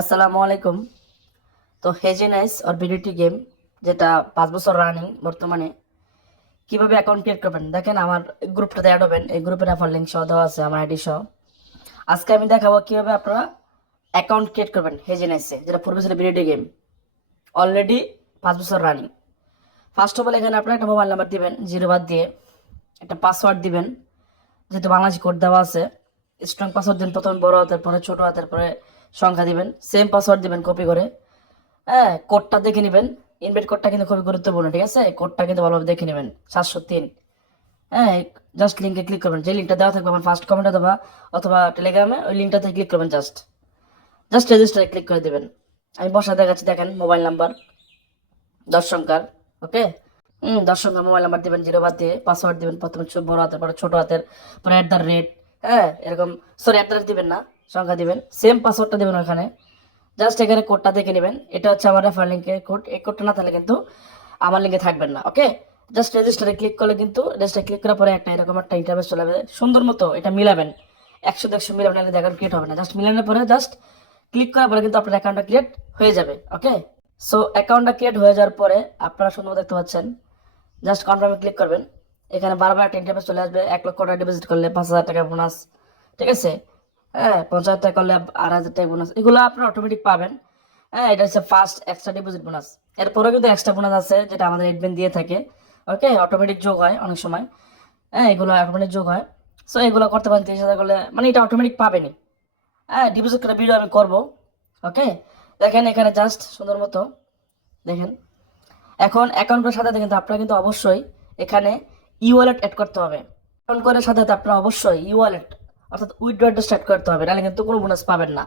আসসালামু আলাইকুম। তো হেজেনাইস অর বিডিটি গেম, যেটা 5 বছর রানিং বর্তমানে, কিভাবে অ্যাকাউন্ট ক্রিয়েট করবেন দেখেন। আমার গ্রুপটাতে অ্যাড হবেন, এই গ্রুপের রেফার লিঙ্ক সহ দেওয়া আছে, আমার আইডি সহ। আজকে আমি দেখাবো কিভাবে আপনারা অ্যাকাউন্ট ক্রিয়েট করবেন হেজেনাইসে, যেটা পূর্বে ছিল বিডিটি গেম, অলরেডি 5 বছর রানিং। ফার্স্ট অফ অল এখানে আপনারা একটা মোবাইল নাম্বার দিবেন, 0 বাদ দিয়ে একটা পাসওয়ার্ড দিবেন, যেহেতু বাংলাদেশি কোড দেওয়া আছে। স্ট্রং পাসওয়ার্ড দিন, প্রথমে বড় হাতের পরে ছোট হাতের পরে সংখ্যা দিবেন। সেম পাসওয়ার্ড দিবেন কপি করে। হ্যাঁ, কোডটা দেখে নেবেন। ইনভাইট কোডটা কিন্তু খুবই গুরুত্বপূর্ণ, ঠিক আছে? কোডটা কিন্তু ভালোভাবে দেখে নেবেন, 703। হ্যাঁ, জাস্ট লিঙ্কে ক্লিক করবেন, যে লিঙ্কটা দেওয়া থাকবে আমার ফার্স্ট কমেন্টে দেওয়া অথবা টেলিগ্রামে, ওই লিঙ্কটাতে ক্লিক করবেন। জাস্ট জাস্ট রেজিস্টারে ক্লিক করে দেবেন। আমি বসা দেখাচ্ছি, দেখেন মোবাইল নাম্বার 10 সংখ্যার। ওকে, 10 সংখ্যার মোবাইল নাম্বার দিবেন, 0 বাদ দিয়ে পাসওয়ার্ড দিবেন, প্রথমে বড় হাতের পরে ছোট হাতের পরে @। হ্যাঁ, এরকম, সরি, দিবেন না, সংখ্যা দিবেন, সেম পাসওয়ার্ডটা দিবেন ওখানে। জাস্ট এখানে কোডটা দেখে নেবেন, এটা হচ্ছে আমার রেফার লিঙ্কের কোড। এই কোডটা না থাকলে কিন্তু আমার লিঙ্কে থাকবেন না। ওকে, জাস্ট রেজিস্টারে ক্লিক করলে কিন্তু, রেজিস্টারে ক্লিক করার পরে এরকম একটা ইন্টারফেস চলে যাবে। সুন্দর মতো এটা মিলাবেন, 100-100 মিলাবেন, নাহলে অ্যাকাউন্ট ক্রিয়েট হবে না। জাস্ট মিলানোর পরে জাস্ট ক্লিক করার পরে কিন্তু আপনার অ্যাকাউন্টটা ক্রিয়েট হয়ে যাবে। ওকে, সো অ্যাকাউন্টটা ক্রিয়েট হয়ে যাওয়ার পরে আপনারা সুন্দর দেখতে পাচ্ছেন, জাস্ট কনফার্মে ক্লিক করবেন। এখানে বারবার একটা ইন্টারফেস চলে আসবে, 1 লক্ষ টাকা ডিপোজিট করলে 5,000 টাকা বোনাস, ঠিক আছে? হ্যাঁ, 50,000 টাকা করলে 8,000 টাকা বোনাস, এগুলো আপনারা অটোমেটিক পাবেন। হ্যাঁ, এটা হচ্ছে ফার্স্ট এক্সট্রা ডিপোজিট বোনাস। এরপরেও কিন্তু এক্সট্রা বোনাস আছে, যেটা আমাদের এডমিন দিয়ে থাকে। ওকে, অটোমেটিক যোগ হয় অনেক সময়। হ্যাঁ, এগুলো অটোমেটিক যোগ হয়। সো এগুলো করতে পারেন, 30,000 করলে মানে এটা অটোমেটিক পাবেনই। হ্যাঁ, ডিপোজিট করার ভিডিও আমি করবো। ওকে, দেখেন এখানে জাস্ট সুন্দর মতো দেখেন। এখন অ্যাকাউন্ট করার সাথে সাথে কিন্তু আপনারা কিন্তু অবশ্যই এখানে ই ওয়ালেট অ্যাড করতে হবে। অ্যাকাউন্ট করার সাথে সাথে আপনারা অবশ্যই ই ওয়ালেট অর্থাৎ উইথড্র অ্যাড্রেস অ্যাড করতে হবে, নাহলে কিন্তু কোনো বোনাস পাবেন না।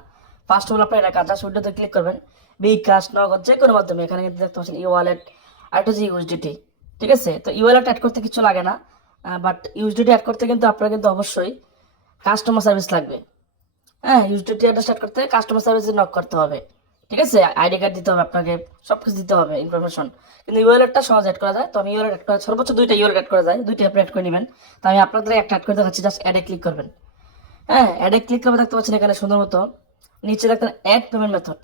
ফার্স্ট অফ অল আপনার এটা কাজ, জাস্ট উইথড্রতে ক্লিক করবেন, বিকাশ, নগদ, যে কোনো মাধ্যমে। এখানে কিন্তু দেখতে পাচ্ছেন ই ওয়ালেট আর একটা হচ্ছে ইউএসডিটি, ঠিক আছে? তো ই ওয়ালেট অ্যাড করতে কিছু লাগে না, বাট ইউএসডিটি অ্যাড করতে কিন্তু আপনারা কিন্তু অবশ্যই কাস্টমার সার্ভিস লাগবে। হ্যাঁ, ইউটিলিটি অ্যাড্রেস স্টার্ট করতে কাস্টমার সার্ভিসে নক করতে হবে, ঠিক আছে? আইডি কার্ড দিতে হবে আপনাকে, সব কিছু দিতে হবে, ইনফরমেশন। কিন্তু ইউএলএটটা সহজ অ্যাড করা যায়। তো আমি ইউএলএট অ্যাড করা, সর্বোচ্চ 2টা ইউএলএট অ্যাড করা যায়, 2টা আপনি অ্যাড করে নেবেন। তো আমি আপনাদের একটা অ্যাড করে দেখাচ্ছি, জাস্ট অ্যাডে ক্লিক করবেন। হ্যাঁ, অ্যাডে ক্লিক করে দেখতে পাচ্ছেন এখানে সুন্দর মতো নিচে দেখতেন অ্যাড পেমেন্ট মেথড,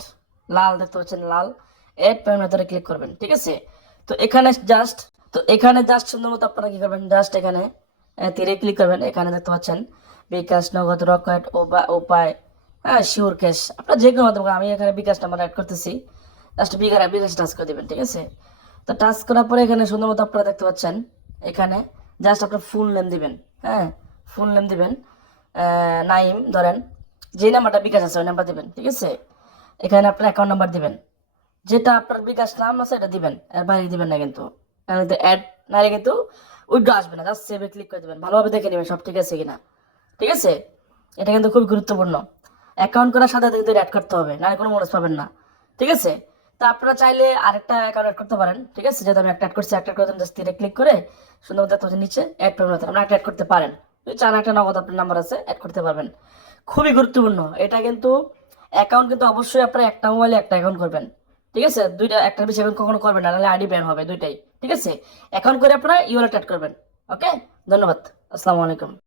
লাল দেখতে পাচ্ছেন, লাল অ্যাড পেমেন্ট মেথডে ক্লিক করবেন, ঠিক আছে? তো এখানে জাস্ট সুন্দর মতো আপনারা কি করবেন, জাস্ট এখানে তীরে ক্লিক করবেন। এখানে দেখতে পাচ্ছেন বিকাশ, নগদ, রকেট, উপায়, হ্যাঁ, শিওর ক্যাশ, আপনার যে কোনো মাধ্যমে। আমি এখানে বিকাশ নাম্বার অ্যাড করতেছি, জাস্ট বিকাশ টাচ করে দেবেন, ঠিক আছে? তো টাচ করার পরে এখানে সুন্দর মতো আপনারা দেখতে পাচ্ছেন, এখানে জাস্ট আপনার ফুল নেম দিবেন। হ্যাঁ, ফুল নেম দিবেন, নাইম ধরেন, যে নাম্বারটা বিকাশ আছে ওই নাম্বার দিবেন, ঠিক আছে? এখানে আপনার অ্যাকাউন্ট নাম্বার দিবেন, যেটা আপনার বিকাশ নাম আছে এটা দিবেন, এর বাইরে দিবেন না কিন্তু। নাহলে তো অ্যাড, নাহলে কিন্তু উইথড্র আসবে না। জাস্ট সেভে ক্লিক করে দেবেন, ভালোভাবে দেখে নেবেন সব ঠিক আছে কিনা, ঠিক আছে? এটা কিন্তু খুব গুরুত্বপূর্ণ। অ্যাকাউন্ট করার সাথে সাথে কিন্তু অ্যাড করতে হবে, নাহলে কোনো বোনাস পাবেন না, ঠিক আছে? তা আপনারা চাইলে আরেকটা অ্যাকাউন্ট অ্যাড করতে পারেন, ঠিক আছে? যেহেতু আমি একটা অ্যাড করছি, একটা করে দেন, জাস্ট তীরে ক্লিক করে সুন্দর মতো দেখতে পাচ্ছেন নিচে অ্যাড পেমেন্ট, আপনারা একটা অ্যাড করতে পারেন। যদি চান একটা নগদ আপনার নাম্বার আছে, অ্যাড করতে পারবেন। খুবই গুরুত্বপূর্ণ এটা কিন্তু। অ্যাকাউন্ট কিন্তু অবশ্যই আপনারা একটা মোবাইলে একটা অ্যাকাউন্ট করবেন, ঠিক আছে? দুইটা, একটার বেশি অ্যাকাউন্ট কখনো করবেন না, নাহলে আইডি ব্যান হবে, দুইটাই, ঠিক আছে? অ্যাকাউন্ট করে আপনারা ইউআরএল অ্যাড করবেন। ওকে, ধন্যবাদ, আসসালামু আলাইকুম।